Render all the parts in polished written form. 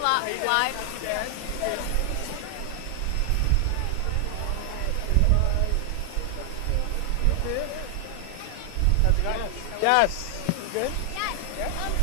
live? How's it going? Yes. You good? Yes. Yeah.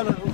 Hello.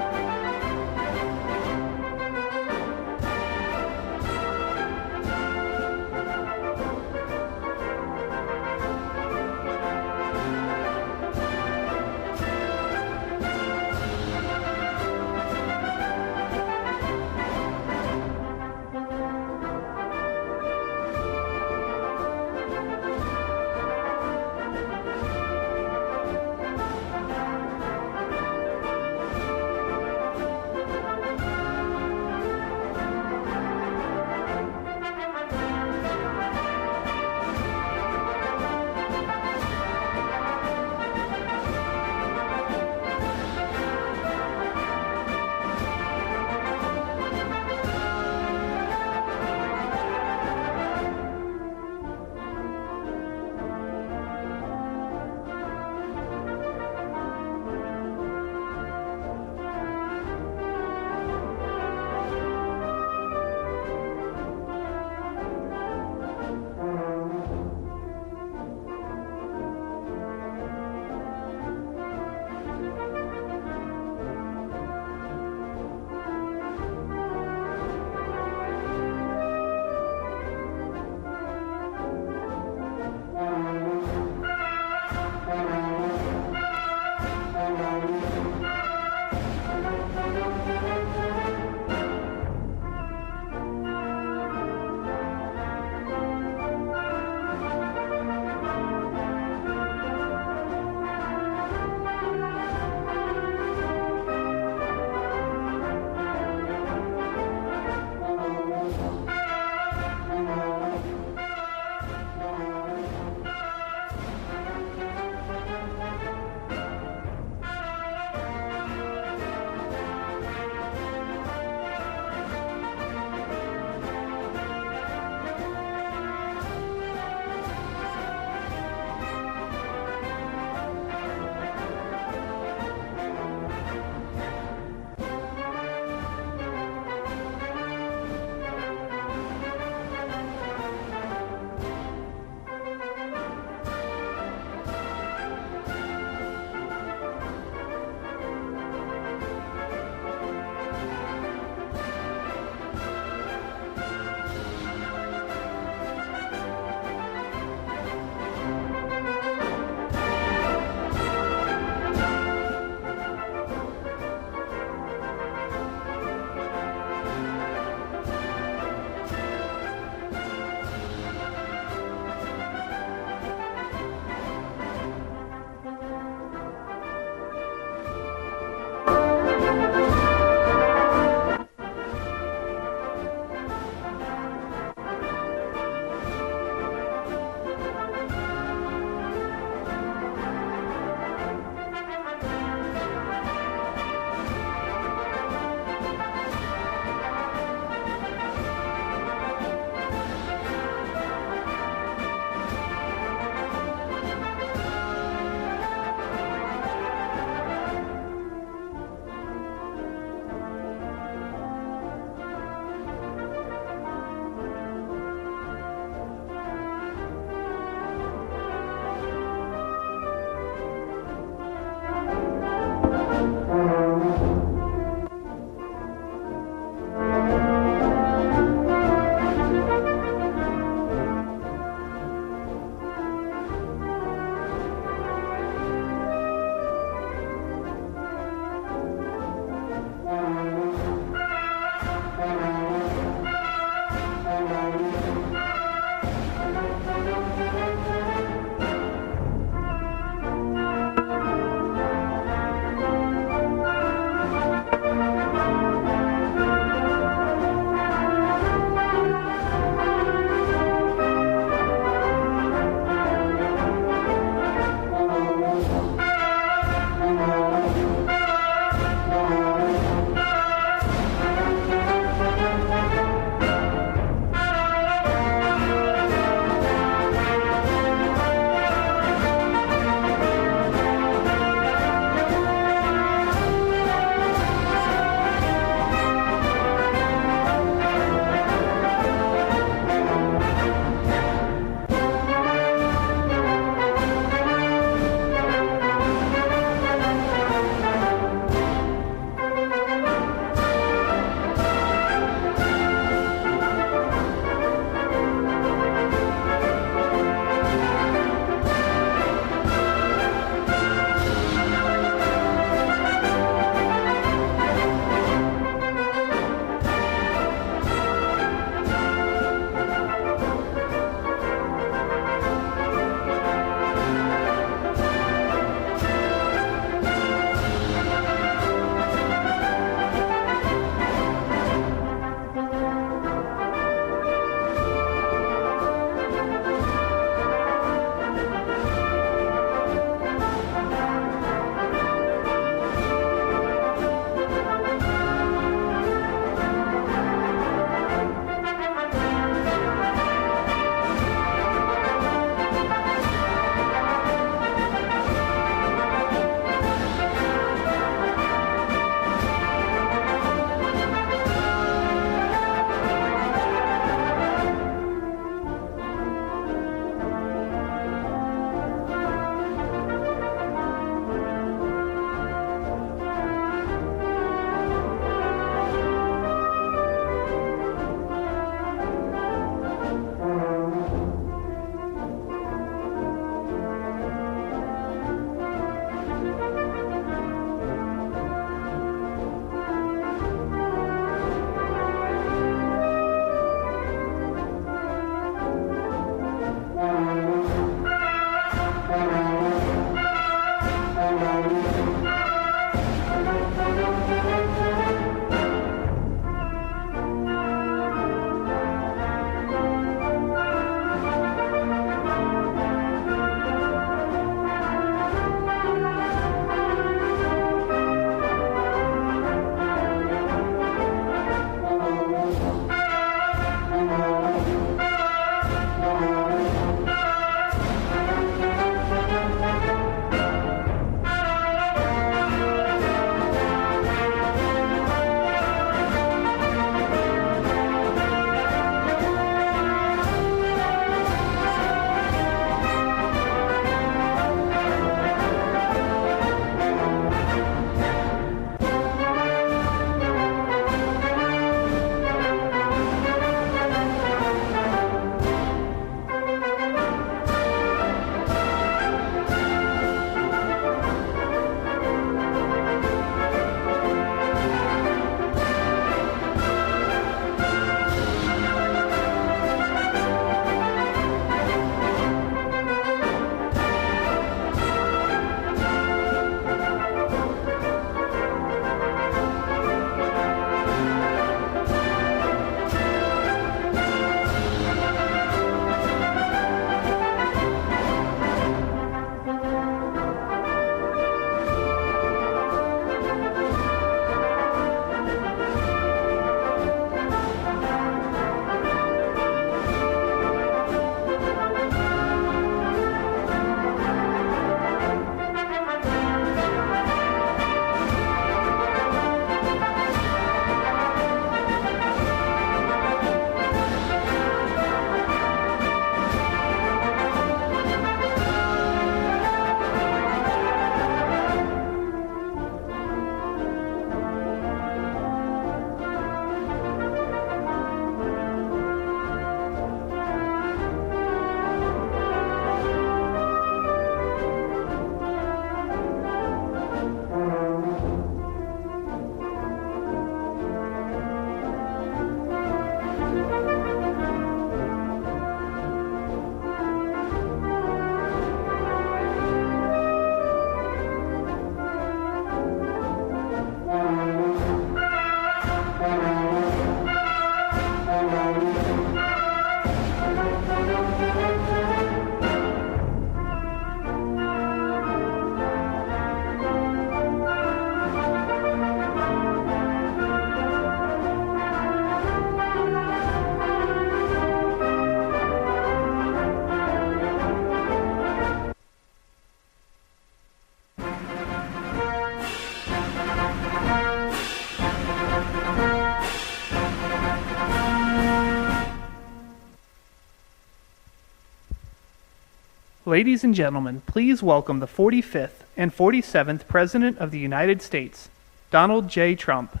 Ladies and gentlemen, please welcome the 45th and 47th President of the United States, Donald J. Trump.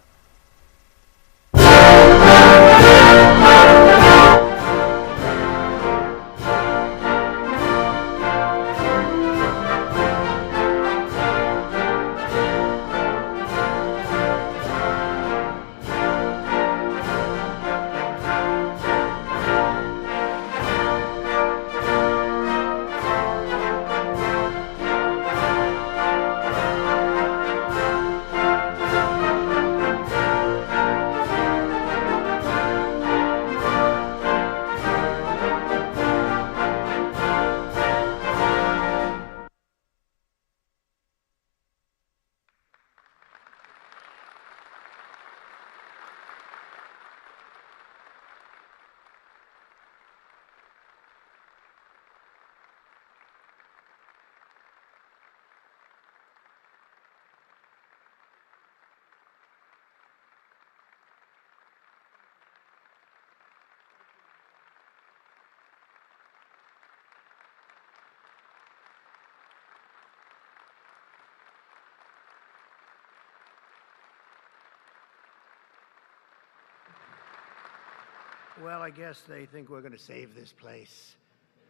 Well, I guess they think we're going to save this place.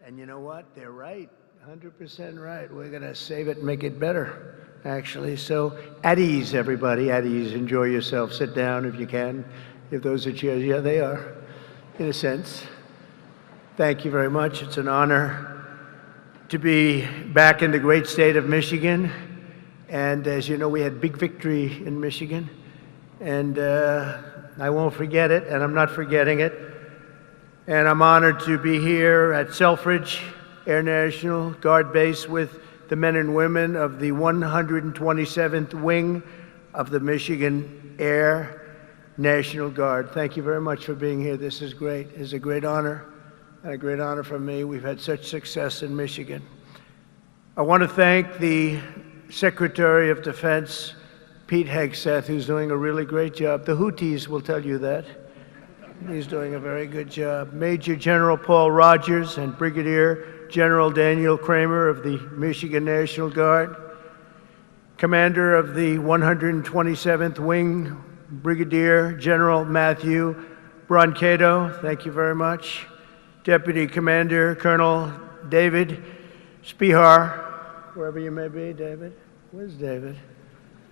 And you know what? They're right. 100% right. We're going to save it and make it better, actually. So at ease, everybody. At ease. Enjoy yourself. Sit down if you can. If those are chairs. Yeah, they are, in a sense. Thank you very much. It's an honor to be back in the great state of Michigan. And as you know, we had big victory in Michigan. And I won't forget it, and I'm not forgetting it. And I'm honored to be here at Selfridge Air National Guard Base with the men and women of the 127th Wing of the Michigan Air National Guard. Thank you very much for being here. This is great. It's a great honor, and a great honor for me. We've had such success in Michigan. I want to thank the Secretary of Defense, Pete Hegseth, who's doing a really great job. The Houthis will tell you that. He's doing a very good job. Major General Paul Rogers and Brigadier General Daniel Kramer of the Michigan National Guard. Commander of the 127th Wing, Brigadier General Matthew Brancato, thank you very much. Deputy Commander Colonel David Spihar, wherever you may be, David. Where's David?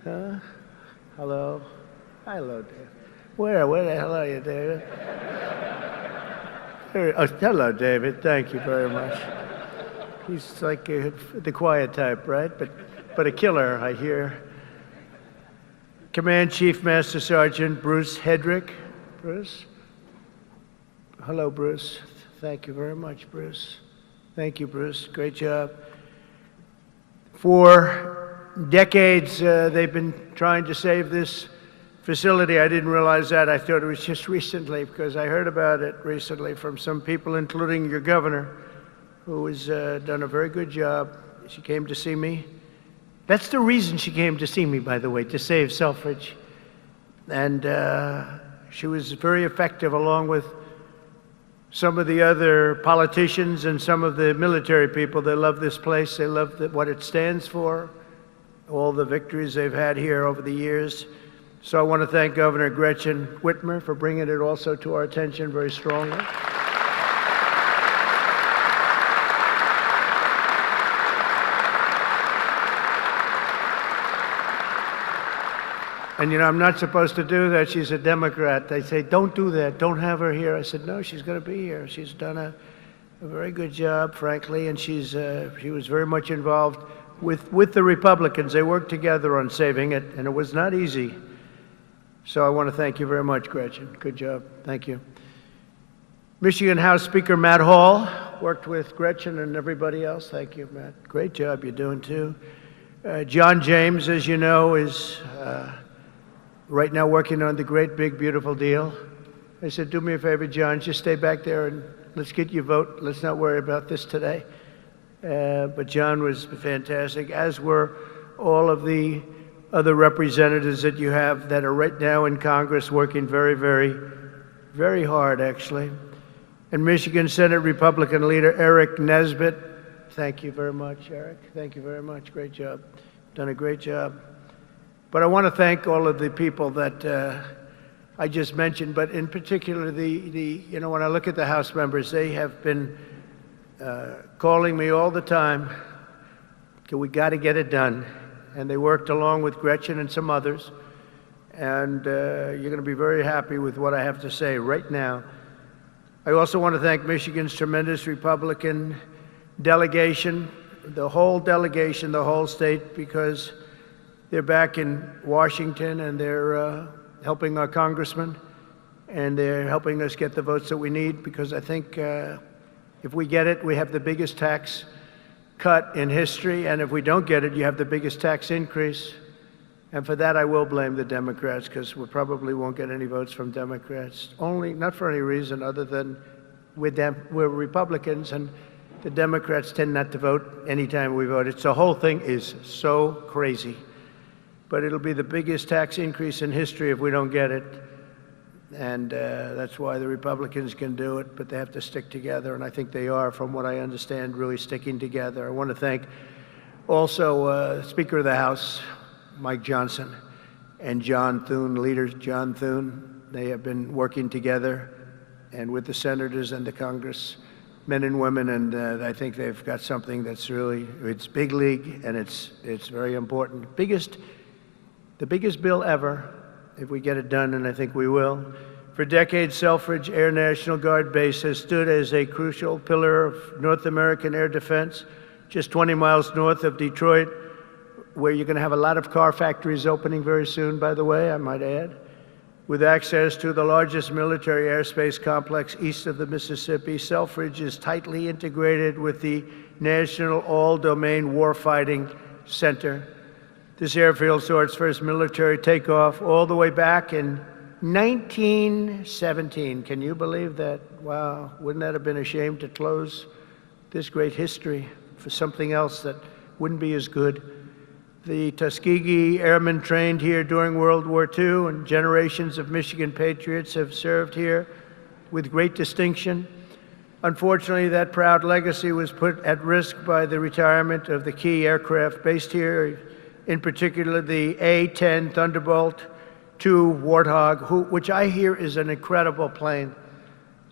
Huh? Hello? Hello, David. Where the hell are you, David? Oh, hello, David. Thank you very much. He's like the quiet type, right? But a killer, I hear. Command Chief Master Sergeant Bruce Hedrick. Bruce? Hello, Bruce. Thank you very much, Bruce. Thank you, Bruce. Great job. For decades, they've been trying to save this facility. I didn't realize that. I thought it was just recently, because I heard about it recently from some people, including your governor, who has done a very good job. She came to see me. That's the reason she came to see me, by the way, to save Selfridge. And she was very effective, along with some of the other politicians and some of the military people. They love this place. They love what it stands for, all the victories they've had here over the years. So I want to thank Governor Gretchen Whitmer for bringing it also to our attention very strongly. And, you know, I'm not supposed to do that. She's a Democrat. They say, don't do that. Don't have her here. I said, no, she's going to be here. She's done a very good job, frankly, and she was very much involved with the Republicans. They worked together on saving it, and it was not easy. So I want to thank you very much, Gretchen. Good job. Thank you. Michigan House Speaker Matt Hall worked with Gretchen and everybody else. Thank you, Matt. Great job you're doing, too. John James, as you know, is right now working on the great, big, beautiful deal. I said, do me a favor, John, just stay back there and let's get your vote. Let's not worry about this today. But John was fantastic, as were all of the other representatives that you have that are right now in Congress working very, very, very hard, actually. And Michigan Senate Republican leader Eric Nesbitt Thank you very much, Eric. Thank you very much. Great job. Done a great job. But I want to thank all of the people that I just mentioned, but in particular, when I look at the House members, they have been calling me all the time. We got to get it done. And they worked along with Gretchen and some others. And you're going to be very happy with what I have to say right now. I also want to thank Michigan's tremendous Republican delegation, the whole delegation, the whole state, because they're back in Washington and they're helping our congressman and they're helping us get the votes that we need, because I think if we get it, we have the biggest tax cut in history, and if we don't get it, you have the biggest tax increase. And for that, I will blame the Democrats, because we probably won't get any votes from Democrats. Not for any reason other than we're Republicans, and the Democrats tend not to vote anytime we vote. The whole thing is so crazy. But it'll be the biggest tax increase in history if we don't get it. And that's why the Republicans can do it, but they have to stick together, and I think they are, from what I understand, really sticking together. I want to thank also Speaker of the House, Mike Johnson, and John Thune, leader John Thune. They have been working together and with the senators and the Congress, men and women, and I think they've got something that's really, it's big league, and it's very important. The biggest bill ever, if we get it done, and I think we will. For decades, Selfridge Air National Guard Base has stood as a crucial pillar of North American air defense, just 20 miles north of Detroit, where you're going to have a lot of car factories opening very soon, by the way, I might add, with access to the largest military airspace complex east of the Mississippi. Selfridge is tightly integrated with the National All-Domain Warfighting Center. This airfield saw its first military takeoff all the way back in 1917. Can you believe that? Wow, wouldn't that have been a shame to close this great history for something else that wouldn't be as good? The Tuskegee Airmen trained here during World War II, and generations of Michigan patriots have served here with great distinction. Unfortunately, that proud legacy was put at risk by the retirement of the key aircraft based here, in particular the A-10 Thunderbolt II Warthog, which I hear is an incredible plane.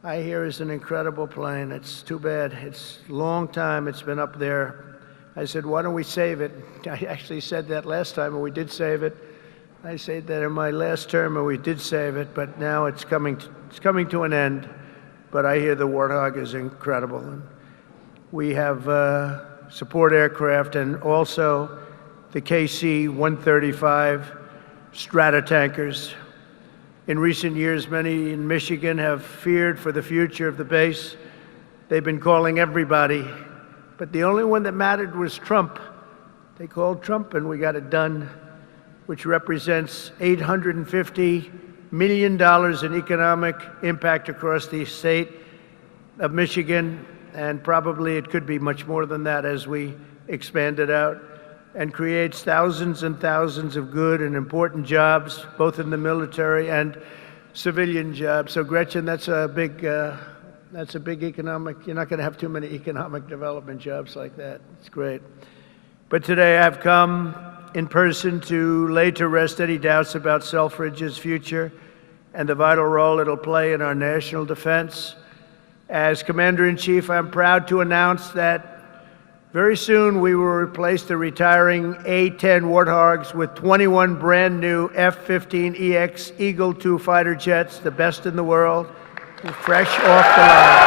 It's too bad. It's a long time it's been up there. I said, why don't we save it? I actually said that last time, and we did save it. I said that in my last term, and we did save it, but now it's coming to an end. But I hear the Warthog is incredible. And we have support aircraft and also the KC-135 strata tankers. In recent years, many in Michigan have feared for the future of the base. They've been calling everybody, but the only one that mattered was Trump. They called Trump, and we got it done, which represents $850 million in economic impact across the state of Michigan, and probably it could be much more than that as we expand it out, and creates thousands and thousands of good and important jobs, both in the military and civilian jobs. So Gretchen, that's a big economic, you're not going to have too many economic development jobs like that. It's great. But today I've come in person to lay to rest any doubts about Selfridge's future and the vital role it'll play in our national defense. As Commander-in-Chief, I'm proud to announce that very soon we will replace the retiring A-10 Warthogs with 21 brand new F-15EX Eagle II fighter jets, the best in the world, fresh off the line.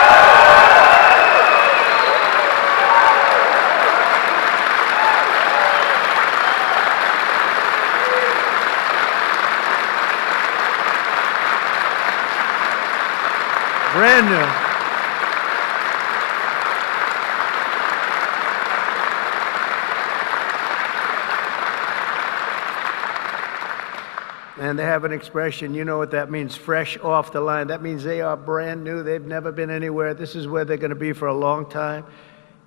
Brand new. And they have an expression, you know what that means, fresh off the line. That means they are brand new. They've never been anywhere. This is where they're going to be for a long time.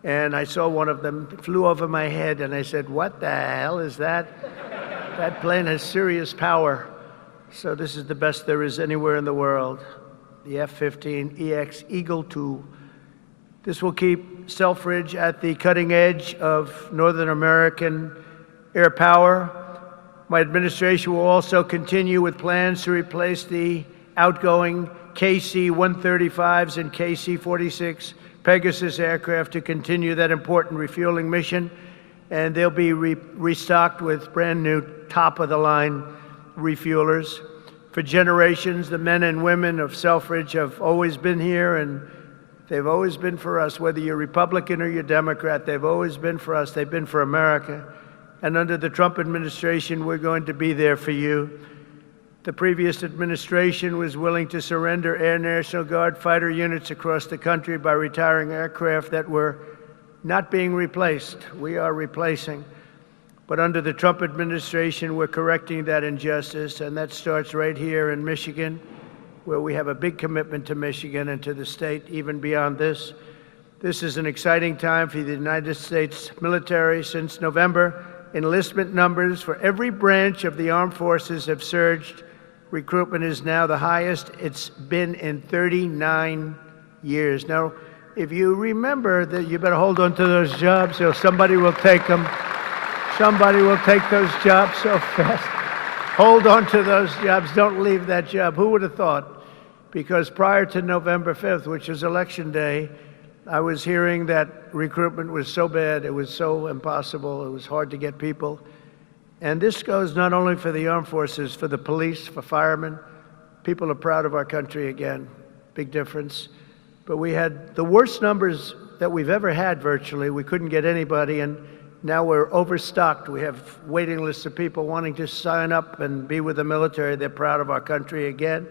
And I saw one of them, flew over my head, and I said, what the hell is that? That plane has serious power. So this is the best there is anywhere in the world. The F-15EX Eagle II. This will keep Selfridge at the cutting edge of Northern American air power. My administration will also continue with plans to replace the outgoing KC-135s and KC-46 Pegasus aircraft to continue that important refueling mission. And they'll be restocked with brand new top-of-the-line refuelers. For generations, the men and women of Selfridge have always been here, and they've always been for us. Whether you're Republican or you're Democrat, they've always been for us. They've been for America. And under the Trump administration, we're going to be there for you. The previous administration was willing to surrender Air National Guard fighter units across the country by retiring aircraft that were not being replaced. We are replacing. But under the Trump administration, we're correcting that injustice, and that starts right here in Michigan, where we have a big commitment to Michigan and to the state, even beyond this. This is an exciting time for the United States military. Since November, enlistment numbers for every branch of the armed forces have surged. Recruitment is now the highest it's been in 39 years. Now, if you remember that, you better hold on to those jobs or somebody will take them. Somebody will take those jobs so fast. Hold on to those jobs. Don't leave that job. Who would have thought? Because prior to November 5th, which is Election Day, I was hearing that recruitment was so bad, it was so impossible, it was hard to get people. And this goes not only for the armed forces, for the police, for firemen. People are proud of our country again. Big difference. But we had the worst numbers that we've ever had virtually. We couldn't get anybody, and now we're overstocked. We have waiting lists of people wanting to sign up and be with the military. They're proud of our country again.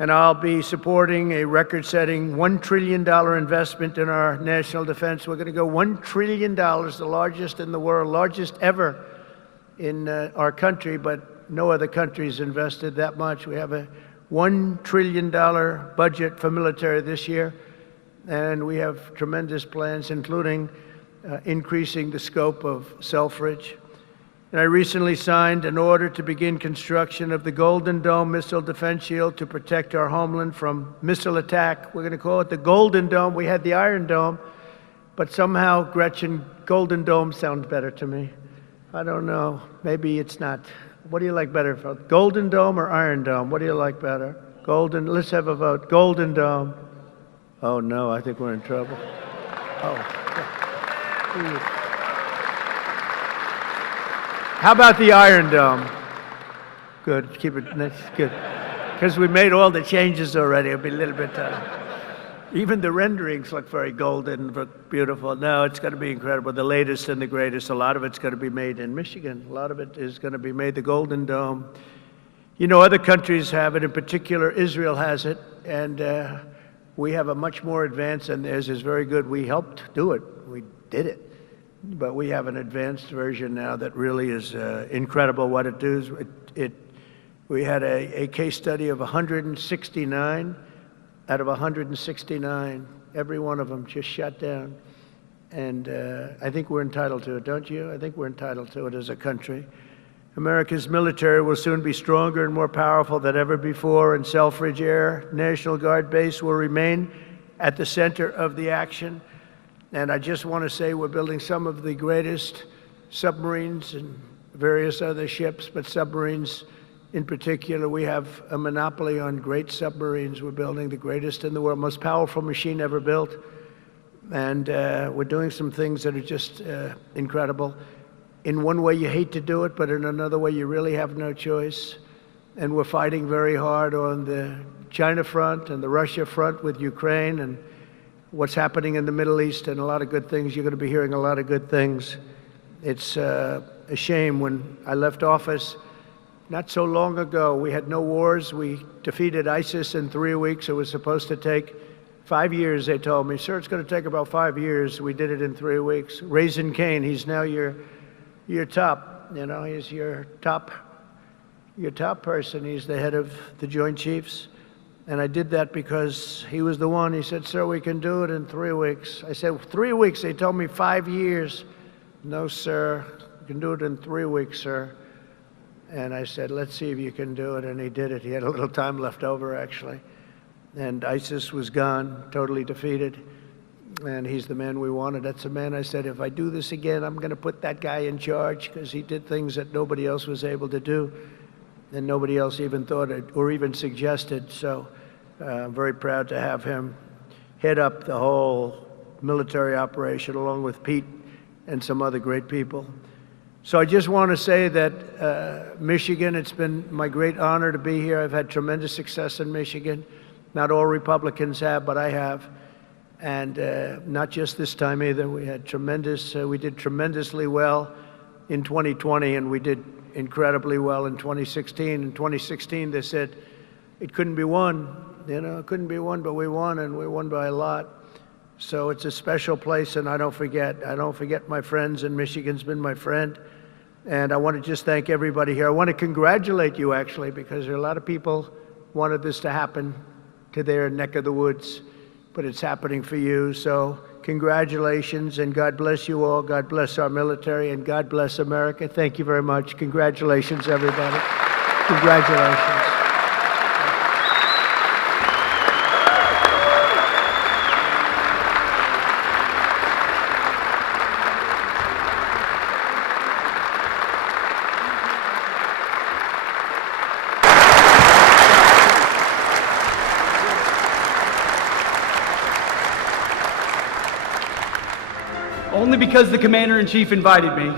And I'll be supporting a record-setting $1 trillion investment in our national defense. We're going to go $1 trillion, the largest in the world, largest ever in our country, but no other country's invested that much. We have a $1 trillion budget for military this year, and we have tremendous plans, including increasing the scope of Selfridge. And I recently signed an order to begin construction of the Golden Dome missile defense shield to protect our homeland from missile attack. We're going to call it the Golden Dome. We had the Iron Dome, but somehow, Gretchen, Golden Dome sounds better to me. I don't know. Maybe it's not. What do you like better? Golden Dome or Iron Dome? What do you like better? Golden. Let's have a vote. Golden Dome. Oh, no. I think we're in trouble. Oh. How about the Iron Dome? Good. Keep it nice. Good. Because we made all the changes already. It'll be a little bit... even the renderings look very golden, but beautiful. No, it's going to be incredible. The latest and the greatest. A lot of it's going to be made in Michigan. A lot of it is going to be made the Golden Dome. You know, other countries have it. In particular, Israel has it. And we have a much more advanced, and theirs is very good. We helped do it. We did it. But we have an advanced version now that really is incredible what it does. We had a case study of 169. Out of 169, every one of them just shut down. And I think we're entitled to it, don't you? I think we're entitled to it as a country. America's military will soon be stronger and more powerful than ever before, and Selfridge Air National Guard Base will remain at the center of the action. And I just want to say we're building some of the greatest submarines and various other ships, but submarines in particular, we have a monopoly on great submarines. We're building the greatest in the world, most powerful machine ever built. And we're doing some things that are just incredible. In one way, you hate to do it, but in another way, you really have no choice. And we're fighting very hard on the China front and the Russia front with Ukraine and what's happening in the Middle East, and a lot of good things. You're going to be hearing a lot of good things. It's a shame. When I left office, not so long ago, we had no wars. We defeated ISIS in 3 weeks. It was supposed to take 5 years, they told me. Sir, it's going to take about 5 years. We did it in 3 weeks. Raisin Cain, he's now your top, you know, he's your top person. He's the head of the Joint Chiefs. And I did that because he was the one. He said, sir, we can do it in 3 weeks. I said, 3 weeks? They told me 5 years. No, sir, you can do it in 3 weeks, sir. And I said, let's see if you can do it. And he did it. He had a little time left over, actually. And ISIS was gone, totally defeated. and he's the man we wanted. That's the man I said, if I do this again, I'm going to put that guy in charge, because he did things that nobody else was able to do, and nobody else even thought it or even suggested. So I'm very proud to have him head up the whole military operation along with Pete and some other great people. So I just want to say that Michigan, it's been my great honor to be here. I've had tremendous success in Michigan. Not all Republicans have, but I have. And not just this time either. We had we did tremendously well in 2020, and we did incredibly well in 2016. In 2016, they said it couldn't be won. It couldn't be won, but we won, and we won by a lot. So it's a special place, and I don't forget my friends, and Michigan's been my friend. And I want to just thank everybody here. I want to congratulate you, actually, because there are a lot of people wanted this to happen to their neck of the woods, but it's happening for you. So congratulations, and God bless you all. God bless our military, and God bless America. Thank you very much. Congratulations, everybody. Congratulations. Only because the Commander-in-Chief invited me.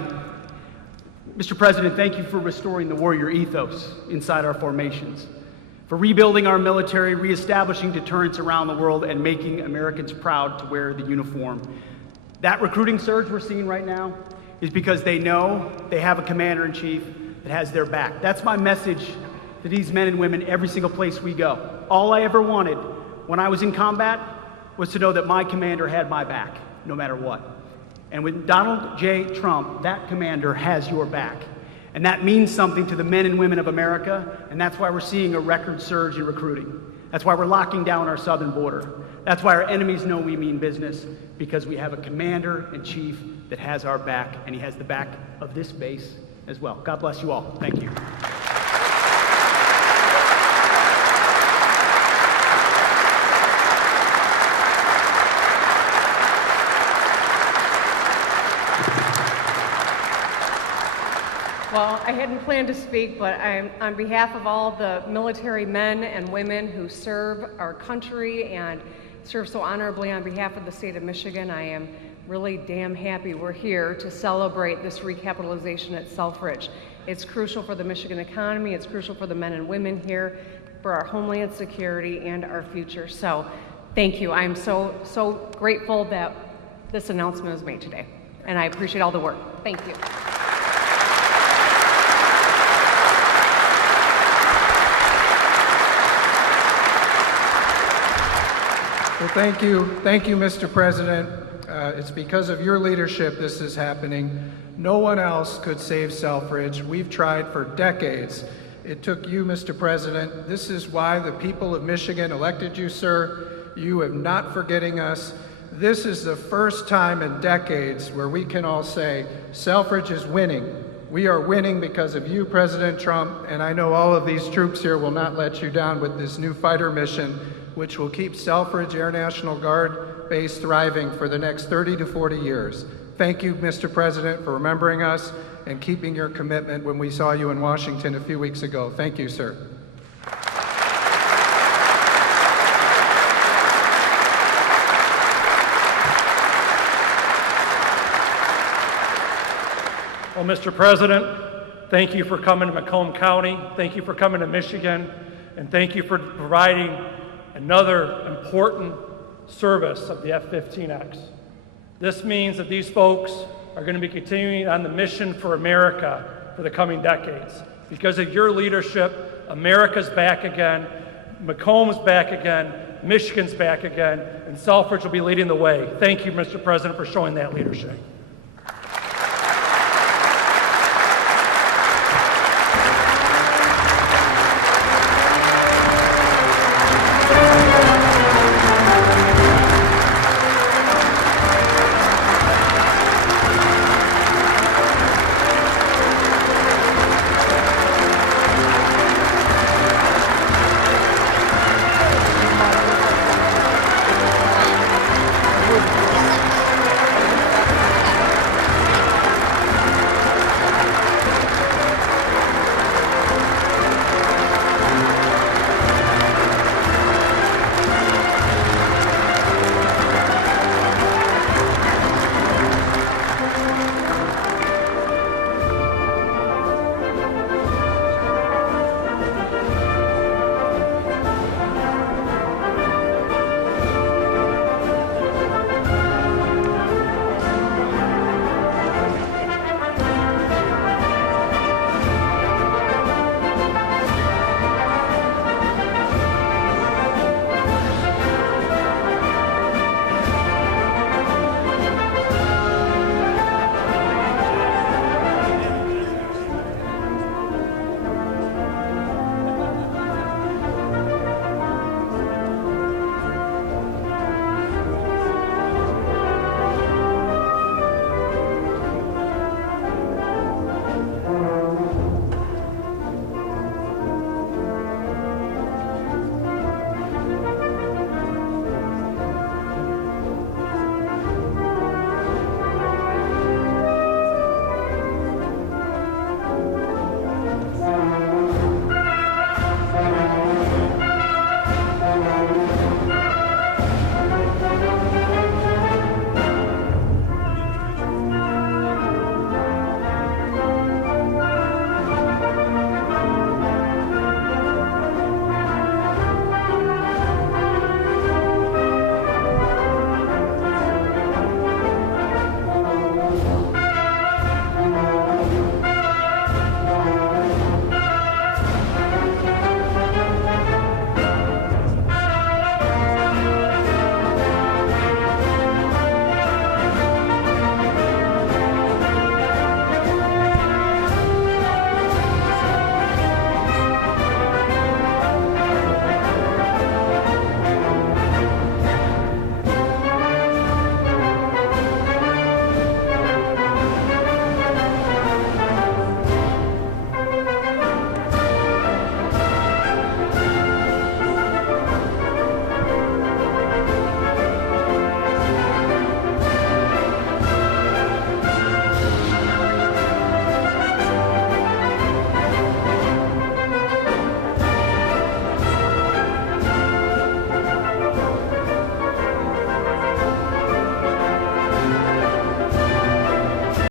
Mr. President, thank you for restoring the warrior ethos inside our formations, for rebuilding our military, reestablishing deterrence around the world, and making Americans proud to wear the uniform. That recruiting surge we're seeing right now is because they know they have a Commander-in-Chief that has their back. That's my message to these men and women every single place we go. All I ever wanted when I was in combat was to know that my commander had my back, no matter what. And with Donald J. Trump, that commander has your back. And that means something to the men and women of America, and that's why we're seeing a record surge in recruiting. That's why we're locking down our southern border. That's why our enemies know we mean business, because we have a commander-in-chief that has our back, and he has the back of this base as well. God bless you all. Thank you. Well, I hadn't planned to speak, but on behalf of all the military men and women who serve our country and serve so honorably on behalf of the state of Michigan, I am really damn happy we're here to celebrate this recapitalization at Selfridge. It's crucial for the Michigan economy, it's crucial for the men and women here, for our homeland security and our future. So thank you. I'm so grateful that this announcement was made today, and I appreciate all the work. Thank you. Well, thank you, Mr. President. It's because of your leadership this is happening. No one else could save Selfridge. We've tried for decades. It took you, Mr. President. This is why the people of Michigan elected you, sir. You are not forgetting us. This is the first time in decades where we can all say, Selfridge is winning. We are winning because of you, President Trump, and I know all of these troops here will not let you down with this new fighter mission, which will keep Selfridge Air National Guard base thriving for the next 30 to 40 years. Thank you, Mr. President, for remembering us and keeping your commitment when we saw you in Washington a few weeks ago. Thank you, sir. Well, Mr. President, thank you for coming to Macomb County. Thank you for coming to Michigan. And thank you for providing another important service of the F-15X. This means that these folks are going to be continuing on the mission for America for the coming decades. Because of your leadership, America's back again, Macomb's back again, Michigan's back again, and Selfridge will be leading the way. Thank you, Mr. President, for showing that leadership.